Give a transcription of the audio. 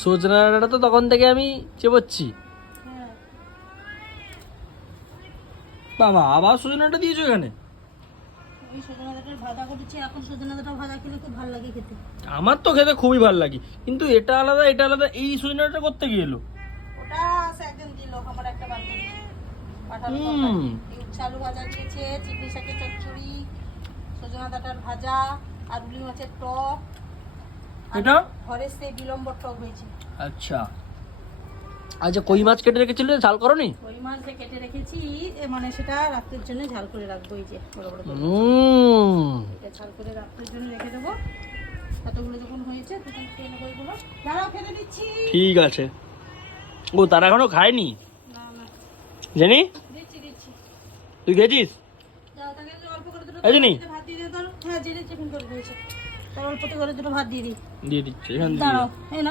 সজনা ডাঁটাটা তো তখন থেকে আমি চেপচ্ছি। হ্যাঁ, বাবা আবার সজনা ডাঁটা দিয়েছো এখানে? ওই সজনা ডাঁটার ভাজা করেছি। এখন সজনা ডাঁটা ভাজা খেলে খুব ভালো লাগে খেতে। আমার তো খেতে খুবই ভালো লাগে, কিন্তু এটা আলাদা এটা আলাদা, এই সজনা ডাঁটা করতে গিয়েলো। ওটা একজন দিল, আমার একটা বান্ধবী পাঠালো। হুম। এই উচ্ছে আলু ভাজা দিয়েছে, চিংড়ি শাকের চচ্চড়ি, সজনা ডাঁটার ভাজা, আর রুই মাছের টক। আর এটা ঘরে সেই বিলম্বর টক হয়েছে। আচ্ছা। আচ্ছা, কই মাছ কেটে রেখেছিলে, ঝাল করনি? ওই মাছ যে কেটে রেখেছি, মানে সেটা রাত্রের জন্য ঝাল করে রাখবো। এই যে বড় বড় করে এটা ঝাল করে রাত্রের জন্য রেখে দেবো। এতগুলো যখন হয়েছে তখন খেয়ে নেবো এগুলো। দাঁড়াও, খেতে দিচ্ছি। ঠিক আছে। ও তারা এখনো খায়নি না না, জানি। দিচ্ছি দিচ্ছি। তুই খেয়েছিস? যাও, তাকে অল্প করে দুটো এই জেনি? ভাত দিয়ে দিও। হ্যাঁ, জেনে টিফিন করে দিয়েছে। তার অল্পতে করে দুটো ভাত দিয়ে দিই। দিয়ে দিচ্ছি এখান থেকে। দাঁড়াও, এই নাও।